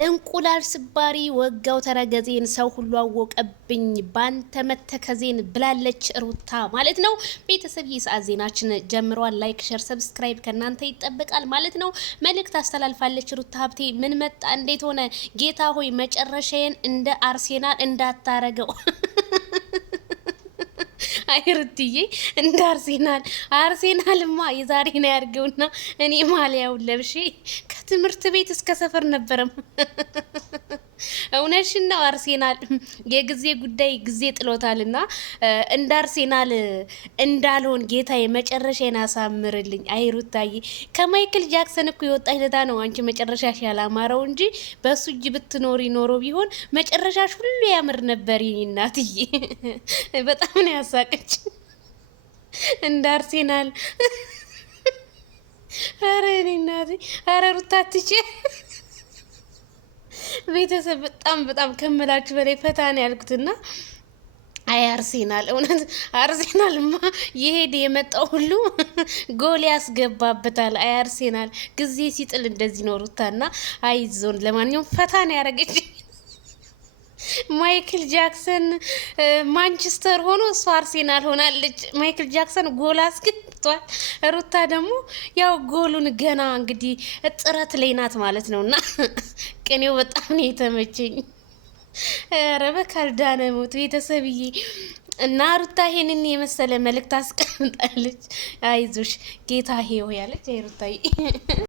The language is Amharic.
እንቁላል ስባሪ ወጋው ተረገዜን ሰው ሁሉ አወቀብኝ ባንተ መተከዜን ብላለች ሩታ ማለት ነው። ቤተሰብ የሰዓት ዜናችን ጀምሯል። ላይክ ሼር ሰብስክራይብ ከናንተ ይጠበቃል ማለት ነው። መልእክት አስተላልፋለች ሩታ ሀብቴ። ምን መጣ እንዴት ሆነ? ጌታ ሆይ መጨረሻዬን እንደ አርሴናል እንዳታረገው። አይሩትዬ እንደ አርሴናልማ የዛሬ ነው ያርገውና እኔ ማሊያውን ለብሼ ከትምህርት ቤት እስከ ሰፈር ነበረም። እውነሽን ነው። አርሴናል የጊዜ ጉዳይ ጊዜ ጥሎታልና እንደ አርሴናል እንዳልሆን ጌታዬ መጨረሻዬን አሳምርልኝ። አይሩታዬ ከማይክል ጃክሰን እኮ የወጣ ለታ ነው አንቺ መጨረሻሽ ያላማረው እንጂ በሱ እጅ ብትኖሪ ኖሮ ቢሆን መጨረሻሽ ሁሉ ያምር ነበር። የኔ እናትዬ በጣም ነው ያሳቀች እንደ አርሴናል። አረ እኔ እናቴ አረ ሩታ ትቼ ቤተሰብ በጣም ከምላችሁ በላይ ፈታ ነው ያልኩትና አይ አርሴናል እውነት አርሴናልማ የሄደ የመጣው ሁሉ ጎል ያስገባበታል። አይ አርሴናል ጊዜ ሲጥል እንደዚህ ነው ሩታና አይዞን። ለማንኛውም ፈታ ነው ያረገች። ማይክል ጃክሰን ማንቸስተር ሆኖ እሷ አርሴናል ሆናለች። ማይክል ጃክሰን ጎል አስገብቷል። ሩታ ደግሞ ያው ጎሉን ገና እንግዲህ ጥረት ላይ ናት ማለት ነውና ቅኔው በጣም ነው የተመቸኝ። ኧረ በካልዳነ ሞት ቤተሰብዬ እና ሩታ ይሄንን የመሰለ መልእክት አስቀምጣለች። አይዞሽ ጌታ ሄው ያለች ሩታዬ